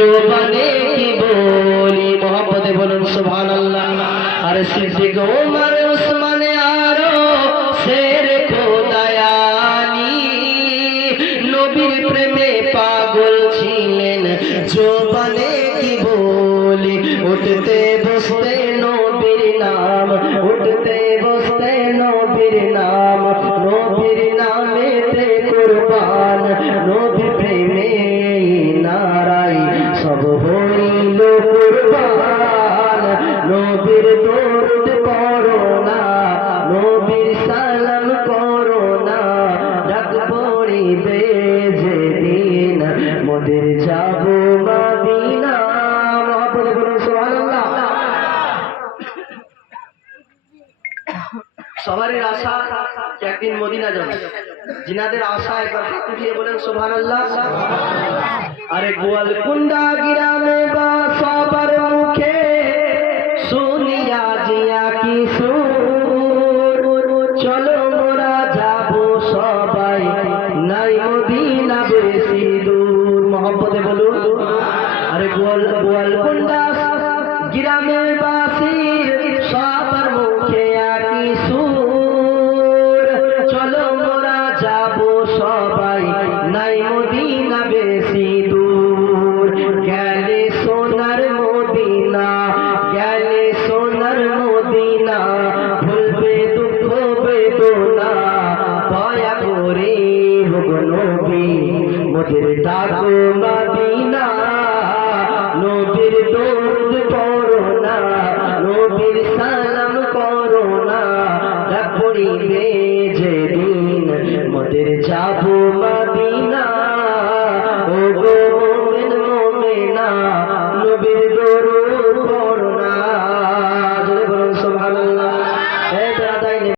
জোবানে কি বলি মোহাম্মদে বলুন, সুবহানাল্লাহ। আর সিদ্দিক ওমর ওসমান আরও শের খোদায়ালি নবীর প্রেমে পাগল ছিলেন, জোবানে কি বলি? উঠতে বসতে নবীর পড়িবে যেদিন মোদের যাব সুবহানাল্লাহ। আশা একদিন মদিনা যাবে। জিনাদের আশা একবার হাত উঠিয়ে বলেন সোভান আল্লাহ আরে গোয়ালকুন্ডা গ্রামে বা সবার মুখে আরে গোয়াল গোয়ালকুন্ডা গ্রামে বাসির সবার মুখে একই সুর। চলো মোরা যাব সবাই, নাই মদিনা বেশি দূর। গেলে সোনার মদিনা, গেলে সোনার মদিনা। ভুলবে, দুঃখ, বেদনা, দয়া করে হোক নবী। মোদের ডাকো নবীর দোষ করো না নবীর সালাম করো না। পড়িবে যেদিন মোদের যাব মা